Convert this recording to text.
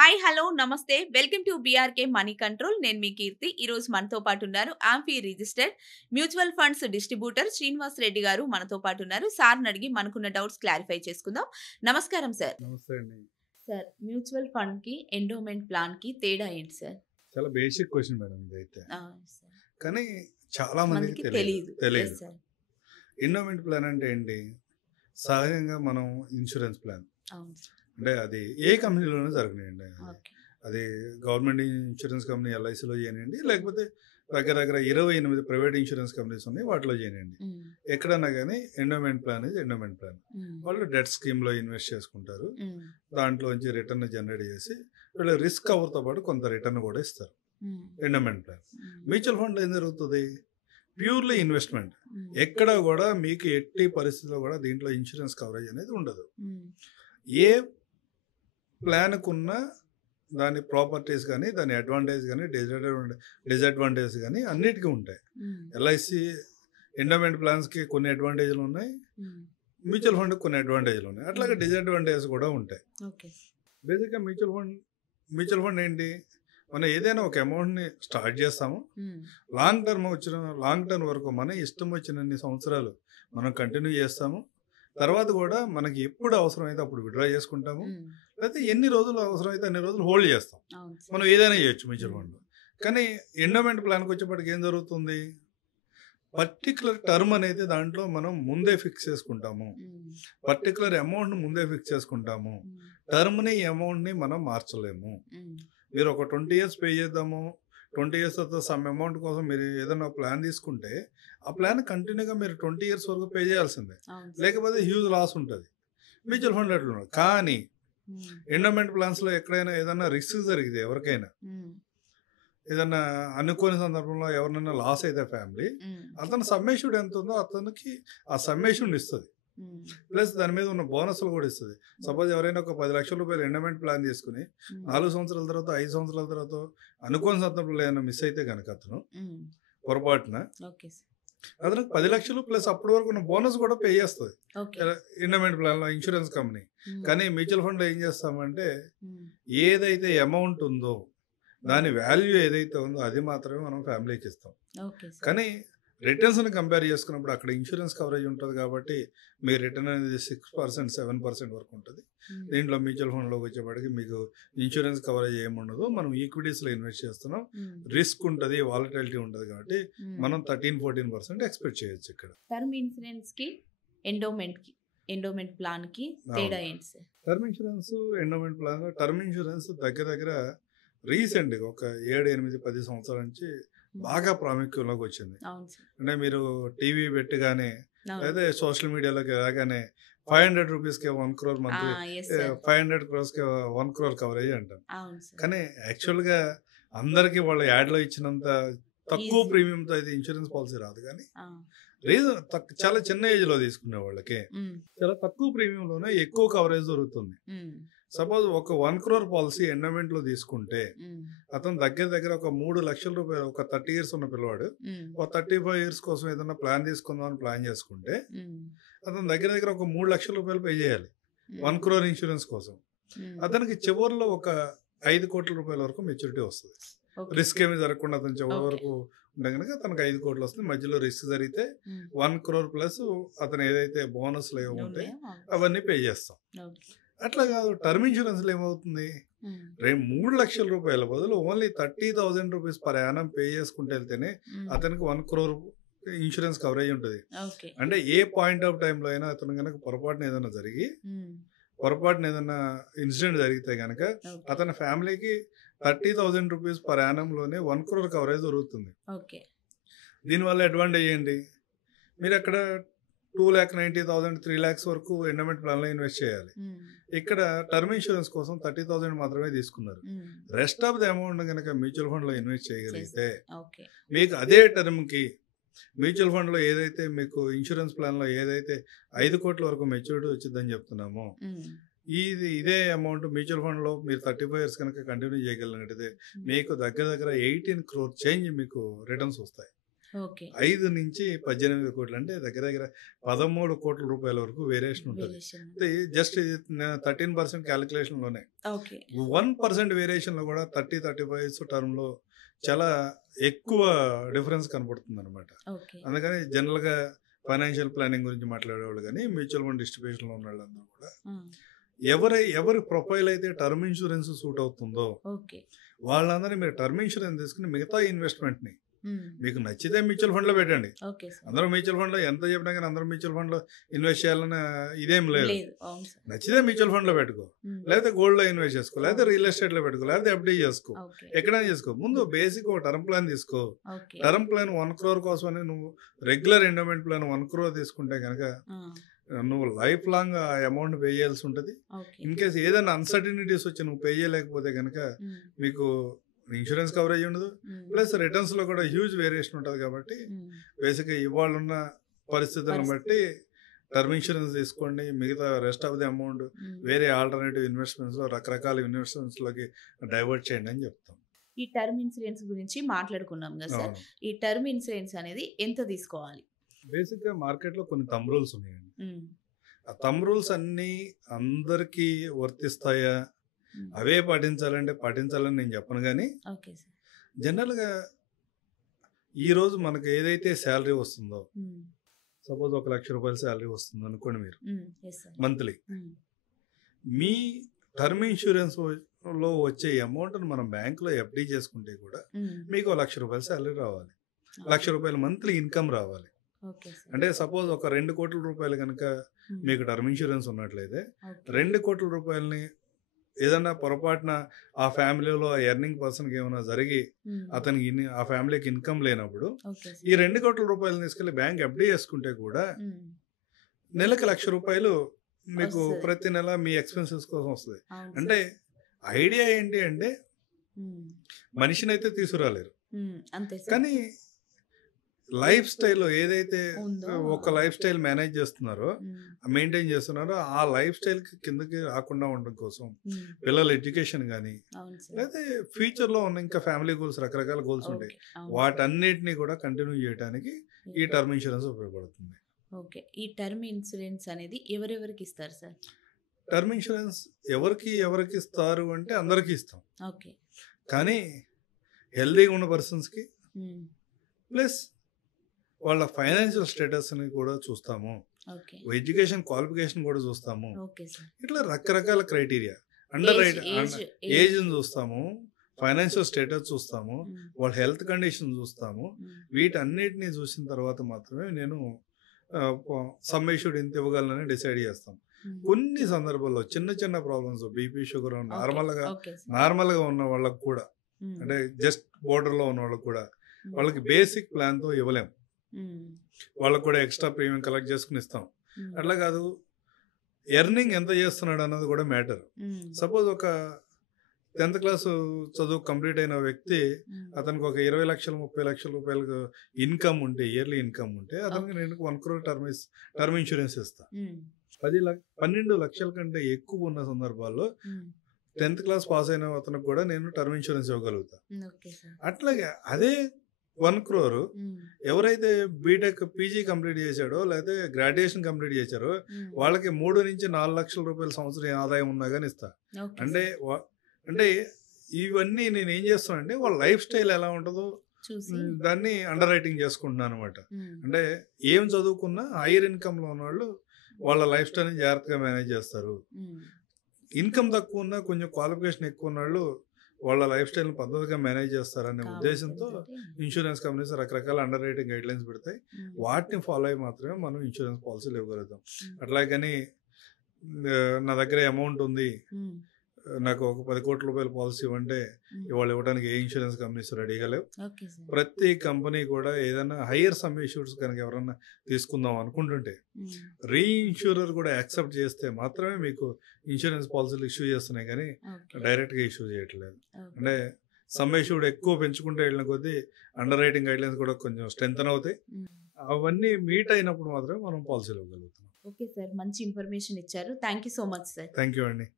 Hi hello నమస్తే welcome to BRK money control. నేను మీ కీర్తి. ఈ రోజు మనతో పాటు ఉన్నారు amphi registered mutual funds distributor Srinivas Reddy గారు మనతో పాటు ఉన్నారు. సార్ని అడిగి మనకున్న డౌట్స్ క్లారిఫై చేసుకుందాం. నమస్కారం సార్. నమస్తే అండి. సార్, మ్యూచువల్ ఫండ్ కి ఎండోమెంట్ ప్లాన్ కి తేడా ఏంటి సార్? చాలా బేసిక్ క్వశ్చన్ మేడం ఇదైతే. సార్, కానీ చాలా మందికి తెలియదు. Yes, sir. ఎండోమెంట్ ప్లాన్ అంటే ఏంటి? సహజంగా మనం ఇన్సూరెన్స్ ప్లాన్ అవును సార్. అంటే అది ఏ కంపెనీలోనే జరగనివ్వండి. ఓకే. అది గవర్నమెంట్ ఇన్సూరెన్స్ కంపెనీ ఎల్ఐసిలో చేయనివ్వండి, లేకపోతే దగ్గర దగ్గర 28 ప్రైవేట్ ఇన్సూరెన్స్ కంపెనీస్ ఉన్నాయి, వాటిలో చేయనివ్వండి. ఎక్కడన్నా కానీ ఎండోమెంట్ ప్లాన్ ఇది ఎండోమెంట్ ప్లాన్. వాళ్ళు డెట్ స్కీమ్లో ఇన్వెస్ట్ చేసుకుంటారు, దాంట్లోంచి రిటర్న్ జనరేట్ చేసి వీళ్ళు రిస్క్ కవర్తో పాటు కొంత రిటర్న్ కూడా ఇస్తారు. Endowment plan. మ్యూచువల్ ఫండ్ ఏం జరుగుతుంది? Purely investment. ఎక్కడ కూడా మీకు ఎట్టి పరిస్థితుల్లో కూడా దీంట్లో ఇన్సూరెన్స్ కవరేజ్ అనేది ఉండదు. ఏ ప్లాన్కున్న దాని ప్రాపర్టీస్ కానీ, దాని అడ్వాంటేజ్ కానీ, డిసడ్వాంటేజ్ కానీ అన్నిటికీ ఉంటాయి. ఎల్ఐసి ఎండోమెంట్ ప్లాన్స్కి కొన్ని అడ్వాంటేజ్లు ఉన్నాయి, మ్యూచువల్ ఫండ్ కొన్ని అడ్వాంటేజ్లు ఉన్నాయి, అట్లాగే డిసడ్వాంటేజ్ కూడా ఉంటాయి. బేసిక్గా మ్యూచువల్ ఫండ్ ఏంటి? మనం ఏదైనా ఒక అమౌంట్ని స్టార్ట్ చేస్తాము, లాంగ్ టర్మ్ వరకు మన ఇష్టం వచ్చినన్ని సంవత్సరాలు మనం కంటిన్యూ చేస్తాము. తర్వాత కూడా మనకి ఎప్పుడు అవసరమైతే అప్పుడు విత్డ్రా చేసుకుంటాము, లేకపోతే ఎన్ని రోజులు అవసరమైతే అన్ని రోజులు హోల్డ్ చేస్తాం. మనం ఏదైనా చేయొచ్చు మ్యూచువల్ ఫండ్. కానీ ఎండోమెంట్ ప్లాన్కి వచ్చేప్పటికి ఏం జరుగుతుంది? పర్టికులర్ టర్మ్ అనేది దాంట్లో మనం ముందే ఫిక్స్ చేసుకుంటాము, పర్టికులర్ అమౌంట్ ముందే ఫిక్స్ చేసుకుంటాము. టర్మ్ని ఈ అమౌంట్ని మనం మార్చలేము. మీరు ఒక 20 years పే చేద్దాము, 20 years తర్వాత సమ్ అమౌంట్ కోసం మీరు ఏదైనా ప్లాన్ తీసుకుంటే ఆ ప్లాన్ కంటిన్యూగా మీరు 20 years వరకు పే చేయాల్సిందే, లేకపోతే హ్యూజ్ లాస్ ఉంటుంది. మ్యూచువల్ ఫండ్ అట్లా ఉండదు. కానీ ఎండోమెంట్ ప్లాన్స్లో ఎక్కడైనా ఏదైనా రిస్క్ జరిగితే, ఎవరికైనా ఏదన్నా అనుకోని సందర్భంలో ఎవరినైనా లాస్ అయితే ఫ్యామిలీ, అతను సమ్మేషుడ్ ఎంత ఉందో అతనికి ఆ సమ్మేషుడ్ ఇస్తుంది, ప్లస్ దాని మీద ఉన్న బోనస్లు కూడా ఇస్తుంది. సపోజ్ ఎవరైనా ఒక 10 లక్షల రూపాయలు ఎండోమెంట్ ప్లాన్ తీసుకుని 4 సంవత్సరాల తర్వాత 5 సంవత్సరాల తర్వాత అనుకోని సందర్భంలో ఏమైనా మిస్ అయితే కనుక అతను పొరపాటున అతనికి 10 లక్షలు ప్లస్ అప్పటి వరకు ఉన్న బోనస్ కూడా పే చేస్తుంది ఎండోమెంట్ ప్లాన్లో ఇన్సూరెన్స్ కంపెనీ. కానీ మ్యూచువల్ ఫండ్లో ఏం చేస్తామంటే ఏదైతే అమౌంట్ ఉందో దాని వాల్యూ ఏదైతే ఉందో అది మాత్రమే మనం ఫ్యామిలీకి ఇస్తాం. కానీ రిటర్న్స్ని కంపేర్ చేసుకున్నప్పుడు అక్కడ ఇన్సూరెన్స్ కవరేజ్ ఉంటుంది కాబట్టి మీ రిటర్న్ అనేది 6%, 7% వరకు ఉంటుంది. దీంట్లో మ్యూచువల్ ఫండ్లోకి వచ్చేప్పటికి మీకు ఇన్సూరెన్స్ కవరేజ్ ఏముండదు. మనం ఈక్విటీస్లో ఇన్వెస్ట్ చేస్తున్నాం, రిస్క్ ఉంటుంది, వాలటిలిటీ ఉంటుంది కాబట్టి మనం 13-14% ఎక్స్పెక్ట్ చేయొచ్చు. ఇక్కడ టర్మ్ ఇన్సూరెన్స్కి ఎండోమెంట్ ప్లాన్కి తేడా ఏంటి sir? Term insurance endowment plan, term insurance దగ్గర దగ్గర రీసెంట్గా ఒక 7-8-10 సంవత్సరాల నుంచి బాగా ప్రాముఖ్యంలోకి వచ్చింది. అంటే మీరు టీవీ పెట్టగానే లేదా సోషల్ మీడియాలోకి రాగానే 500 రూపీస్కి 1 crore మంత్లీ, 500 crores-కి 1 crore కవరేజ్ అంటాం. కానీ యాక్చువల్గా అందరికీ వాళ్ళ యాడ్లో ఇచ్చినంత తక్కువ ప్రీమియంతో అయితే ఇన్సూరెన్స్ పాలసీ రాదు. కానీ రీజన్ చాలా చిన్న ఏజ్లో తీసుకునే వాళ్ళకి చాలా తక్కువ ప్రీమియంలోనే ఎక్కువ కవరేజ్ దొరుకుతుంది. సపోజ్ ఒక 1 crore పాలసీ ఎండోమెంట్లో తీసుకుంటే అతను దగ్గర దగ్గర ఒక 3 లక్షల రూపాయలు, ఒక 30 years ఉన్న పిల్లవాడు ఒక 35 years కోసం ఏదైనా ప్లాన్ తీసుకుందామని ప్లాన్ చేసుకుంటే అతను దగ్గర దగ్గర ఒక 3 లక్షల రూపాయలు పే చేయాలి 1 crore ఇన్సూరెన్స్ కోసం. అతనికి చివరిలో ఒక 5 కోట్ల రూపాయల వరకు మెచ్యూరిటీ వస్తుంది. రిస్క్ ఏమి జరగకుండా అతను చివరి వరకు ఉంటే కనుక అతనికి 5 కోట్లు వస్తుంది. మధ్యలో రిస్క్ జరిగితే 1 crore ప్లస్ అతను ఏదైతే బోనస్లు ఏమో ఉంటాయి అవన్నీ పే చేస్తాం. అట్లా కాదు, టర్మ్ ఇన్సూరెన్స్లో ఏమవుతుంది? 3 లక్షల రూపాయల బదులు only 30,000 rupees per annum pay చేసుకుంటే వెళ్తేనే అతనికి 1 crore ఇన్సూరెన్స్ కవరేజ్ ఉంటుంది. అంటే ఏ పాయింట్ ఆఫ్ టైంలో అయినా అతను కనుక పొరపాటున ఏదైనా ఇన్సిడెంట్ జరిగితే కనుక అతని ఫ్యామిలీకి 30,000 రూపీస్ పర్ యానంలోనే 1 crore కవరేజ్ దొరుకుతుంది. దీనివల్ల అడ్వాంటేజ్ ఏంటి? మీరు అక్కడ 2,90,000, 3 lakhs వరకు ఎండోమెంట్ ప్లాన్లో ఇన్వెస్ట్ చేయాలి. ఇక్కడ టర్మ్ ఇన్సూరెన్స్ కోసం 30,000 మాత్రమే తీసుకున్నారు. రెస్ట్ ఆఫ్ ది అమౌంట్ కనుక మ్యూచువల్ ఫండ్లో ఇన్వెస్ట్ చేయగలిగితే మీకు అదే టర్మ్కి మ్యూచువల్ ఫండ్లో ఏదైతే మీకు ఇన్సూరెన్స్ ప్లాన్లో ఏదైతే 5 కోట్ల వరకు మెచ్యూరిటీ వచ్చిందని చెప్తున్నామో ఇదే అమౌంట్ మ్యూచువల్ ఫండ్లో మీరు 35 years కనుక కంటిన్యూ చేయగలిగినట్టయితే మీకు దగ్గర దగ్గర 18 crore చేంజ్ మీకు రిటర్న్స్ వస్తాయి. ఓకే. 5 నుంచి 18 కోట్లు అంటే దగ్గర దగ్గర 13 కోట్ల రూపాయల వరకు వేరియేషన్ ఉంటుంది. వేరియేషన్. అంటే జస్ట్ 13% క్యాలిక్యులేషన్లోనే ఓకే. 1% వేరియేషన్లో కూడా 30-35 టర్మ్లో చాలా ఎక్కువ డిఫరెన్స్ కనపడుతుంది అనమాట. ఓకే. అందుకని జనరల్గా ఫైనాన్షియల్ ప్లానింగ్ గురించి మాట్లాడేవాళ్ళు కానీ మ్యూచువల్ ఫండ్ డిస్ట్రిబ్యూషన్లో ఉన్న వాళ్ళందరూ కూడా ఎవరి ప్రొఫైల్ అయితే టర్మ్ ఇన్సూరెన్స్ సూట్ అవుతుందో ఓకే. వాళ్ళందరినీ మీరు టర్మ్ ఇన్సూరెన్స్ తీసుకుని మిగతా ఇన్వెస్ట్మెంట్ని ఉమ్. మీకు నచ్చితే మ్యూచువల్ ఫండ్లో పెట్టండి. Okay sir. అందరూ మ్యూచువల్ ఫండ్లో ఎంత చెప్పినా కానీ అందరూ మ్యూచువల్ ఫండ్లో ఇన్వెస్ట్ చేయాలని ఇదేం లేదు. లేదు. అవును సార్. నచ్చితే మ్యూచువల్ ఫండ్లో పెట్టుకో, ఉమ్. లేకపోతే గోల్డ్లో ఇన్వెస్ట్ చేసుకో, లేకపోతే రియల్ ఎస్టేట్లో పెట్టుకో, లేకపోతే ఎఫ్డీ చేసుకో, ఓకే. ఎక్కడైనా చేసుకో. ముందు బేసిక్ ఒక టర్మ్ ప్లాన్ తీసుకో. ఓకే. టర్మ్ ప్లాన్ 1 crore కోసమని నువ్వు రెగ్యులర్ ఎండోమెంట్ ప్లాన్ 1 crore తీసుకుంటే కనుక ఆ, నువ్వు లైఫ్ లాంగ్ ఆ అమౌంట్ పే చేయాల్సి ఉంటుంది. ఓకే. ఇన్ కేస్ ఏదైనా అన్సర్టినిటీస్ వచ్చి నువ్వు పే చేయలేకపోతే కనుక ఉమ్. మీకు ఇన్సూరెన్స్ కవరేజ్ ఉండదు, ఉమ్. ప్లస్ రిటర్న్స్లో కూడా హ్యూజ్ వేరియేషన్ ఉంటుంది. కాబట్టి ఉమ్. బేసిక్గా ఇవాళ ఉన్న పరిస్థితులను బట్టి టర్మ్ ఇన్సూరెన్స్ తీసుకోండి. మిగతా రెస్ట్ ఆఫ్ ది అమౌంట్ ఉమ్. వేరే ఆల్టర్నేటివ్ ఇన్వెస్ట్మెంట్స్లో రకరకాల ఇన్వెస్ట్మెంట్స్లోకి డైవర్ట్ చేయండి అని చెప్తాం. ఈ టర్మ్ ఇన్సూరెన్స్ గురించి మాట్లాడుకున్నాం కదా సార్. అవును. ఈ టర్మ్ ఇన్సూరెన్స్ అనేది ఎంత తీసుకోవాలి? బేసిక్గా మార్కెట్లో కొన్ని థంబ్ రూల్స్ ఉన్నాయండి. ఉమ్. ఆ థంబ్ రూల్స్ అన్నీ అందరికీ వర్తిస్తాయా, ఉమ్. అవే పాటించాలని నేను చెప్పను. కానీ ఓకే సార్. జనరల్గా ఈరోజు మనకు ఏదైతే శాలరీ వస్తుందో, ఉమ్. సపోజ్ 1 లక్ష రూపాయల శాలరీ వస్తుంది అనుకోండి మీరు um. Yes sir. Monthly. Um. మీ టర్మ్ ఇన్సూరెన్స్లో వచ్చే అమౌంట్ని మనం బ్యాంకులో ఎఫ్డీ చేసుకుంటే కూడా ఉమ్. మీకు 1 లక్ష రూపాయల శాలరీ రావాలి, 1 లక్ష రూపాయల మంత్లీ ఇన్కమ్ రావాలి. Okay sir. అంటే సపోజ్ ఒక 2 కోట్ల రూపాయలు కనుక ఉమ్. మీకు టర్మ్ ఇన్సూరెన్స్ ఉన్నట్లయితే ఓకే. 2 కోట్ల రూపాయలని ఏదన్నా పొరపాటున ఆ ఫ్యామిలీలో ఎర్నింగ్ పర్సన్కి ఏమైనా జరిగి ఉమ్. అతనికి ఆ ఫ్యామిలీకి ఇన్కమ్ లేనప్పుడు ఓకే సార్. ఈ 2 కోట్ల రూపాయలు తీసుకెళ్లి బ్యాంక్ ఎఫ్డీ చేసుకుంటే కూడా ఉమ్. నెలకు 1 లక్ష రూపాయలు మీకు వస్తుంది. ప్రతి నెల మీ ఎక్స్పెన్సెస్ కోసం వస్తుంది. అవును అంటే సార్. ఐడియా ఏంటి అంటే ఉమ్. మనిషిని అయితే తీసుకురాలేరు, ఉమ్. అంతే సార్. కానీ లైఫ్ స్టైల్ ఏదైతే ఉందో. ఒక లైఫ్ స్టైల్ మేనేజ్ చేస్తున్నారో, ఉమ్. మెయింటైన్ చేస్తున్నారో, ఆ లైఫ్ స్టైల్ కిందకి రాకుండా ఉండడం కోసం ఉమ్. పిల్లల ఎడ్యుకేషన్ కానీ అవును సార్. లేకపోతే ఫ్యూచర్లో ఉన్న ఇంకా ఫ్యామిలీ గోల్స్, రకరకాల గోల్స్ ఉంటాయి. ఓకే. అవును సార్. వాటన్నిటిని కూడా కంటిన్యూ చేయడానికి ఈ టర్మ్ ఇన్సూరెన్స్ ఉపయోగపడుతుంది. ఓకే. ఈ టర్మ్ ఇన్సూరెన్స్ అనేది ఎవరెవరికి ఇస్తారు సార్? టర్మ్ ఇన్సూరెన్స్ ఎవరికి ఇస్తారు అంటే అందరికీ ఇస్తాం, ఓకే. కానీ హెల్దీగా ఉన్న పర్సన్స్కి, ఉమ్. ప్లస్ వాళ్ళ ఫైనాన్షియల్ స్టేటస్ని కూడా చూస్తాము, ఓకే. ఎడ్యుకేషన్ క్వాలిఫికేషన్ కూడా చూస్తాము. Okay sir. ఇట్లా రకరకాల క్రైటీరియా, ఏజ్ని చూస్తాము, ఫైనాన్షియల్ స్టేటస్ చూస్తాము, ఉమ్. వాళ్ళ హెల్త్ కండిషన్ చూస్తాము. ఉమ్. వీటన్నిటిని చూసిన తర్వాత మాత్రమే నేను సమ్ ఇష్యూడ్ ఇంత ఇవ్వగలనని డిసైడ్ చేస్తాం. ఉమ్. కొన్ని సందర్భాల్లో చిన్న చిన్న ప్రాబ్లమ్స్, బీపీ, షుగర్ ఓకే. నార్మల్గా ఓకే సార్. ఉన్న వాళ్ళకు కూడా, ఉమ్. అంటే జస్ట్ బోర్డర్లో ఉన్న వాళ్ళకు కూడా ఉమ్. వాళ్ళకి బేసిక్ ప్లాన్తో ఇవ్వలేం. ఉమ్. వాళ్ళకు కూడా ఎక్స్ట్రా ప్రీమియం కలెక్ట్ చేసుకుని ఇస్తాం. ఉమ్. అట్లా కాదు, ఎర్నింగ్ ఎంత చేస్తున్నాడు అన్నది కూడా మ్యాటర్. ఉమ్. సపోజ్ ఒక 10th క్లాస్ చదువు కంప్లీట్ అయిన వ్యక్తి, ఉమ్. అతనికి ఒక 20 లక్షలు 30 లక్షల రూపాయలకు ఇన్కమ్ ఉంటే, ఇయర్లీ ఇన్కమ్ ఉంటే, అతనికి నేను 1 crore టర్మ్ ఇన్సూరెన్స్ ఇస్తా. ఉమ్. 12 లక్షల కంటే ఎక్కువ ఉన్న సందర్భాల్లో ఉమ్. 10th క్లాస్ పాస్ అయిన అతనికి కూడా నేను టర్మ్ ఇన్సూరెన్స్ ఇవ్వగలుగుతా. Okay sir. అట్లాగే అదే 1 crore ఉమ్. ఎవరైతే బీటెక్ పీజీ కంప్లీట్ చేశాడో లేకపోతే గ్రాడ్యుయేషన్ కంప్లీట్ చేశారో ఉమ్. వాళ్ళకి 3 నుంచి 4 లక్షల రూపాయల సంవత్సరం ఆదాయం ఉన్నా కానీ ఇస్తా. ఓకే అంటే సార్. అంటే ఇవన్నీ నేను ఏం చేస్తానంటే వాళ్ళ లైఫ్ స్టైల్ ఎలా ఉంటుందో చూసి దాన్ని అండర్ రైటింగ్ చేసుకుంటున్నాను అనమాట. ఉమ్. అంటే ఏం చదువుకున్నా హైయర్ ఇన్కమ్లో ఉన్న వాళ్ళు వాళ్ళ లైఫ్ స్టైల్ని జాగ్రత్తగా మేనేజ్ చేస్తారు. ఉమ్. ఇన్కమ్ తక్కువ ఉన్నా, కొంచెం క్వాలిఫికేషన్ ఎక్కువ ఉన్న వాళ్ళు వాళ్ళ లైఫ్ స్టైల్ని పద్ధతిగా మేనేజ్ చేస్తారనే ఉద్దేశంతో ఇన్సూరెన్స్ కంపెనీస్ రకరకాల అండర్ రైటింగ్ గైడ్ లైన్స్ పెడతాయి. ఉమ్. వాటిని ఫాలో అయ్యి మాత్రమే మనం ఇన్సూరెన్స్ పాలసీలు ఇవ్వగలుగుతాం. ఉమ్. అట్లాగని నా దగ్గర అమౌంట్ ఉంది, ఉమ్. నాకు ఒక 10 కోట్ల రూపాయల పాలసీ ఇవ్వంటే ఉమ్. ఇవాళ ఇవ్వడానికి ఏ ఇన్సూరెన్స్ కంపెనీస్ రెడీగా లేవు. Okay sir. ప్రతి కంపెనీ కూడా ఏదైనా హయ్యర్ సమ్ ఇష్యూస్ కనుక ఎవరన్నా తీసుకుందాం అనుకుంటుంటే ఉమ్. రీఇన్సూరర్ కూడా యాక్సెప్ట్ చేస్తే మాత్రమే మీకు ఇన్సూరెన్స్ పాలసీలు ఇష్యూ చేస్తున్నాయి, కానీ ఓకే. డైరెక్ట్గా ఇష్యూ చేయట్లేదు. ఓకే. అంటే సమ్ ఇష్యూడ్ ఎక్కువ పెంచుకుంటే వెళ్ళిన కొద్దీ అండర్ రైటింగ్ గైడ్లైన్స్ కూడా కొంచెం స్ట్రెంథన్ అవుతాయి. ఉమ్. అవన్నీ మీట్ అయినప్పుడు మాత్రమే మనం పాలసీలు ఇవ్వగలుగుతున్నాం. Okay sir. మంచి ఇన్ఫర్మేషన్ ఇచ్చారు. Thank you so much sir. Thank you అండి.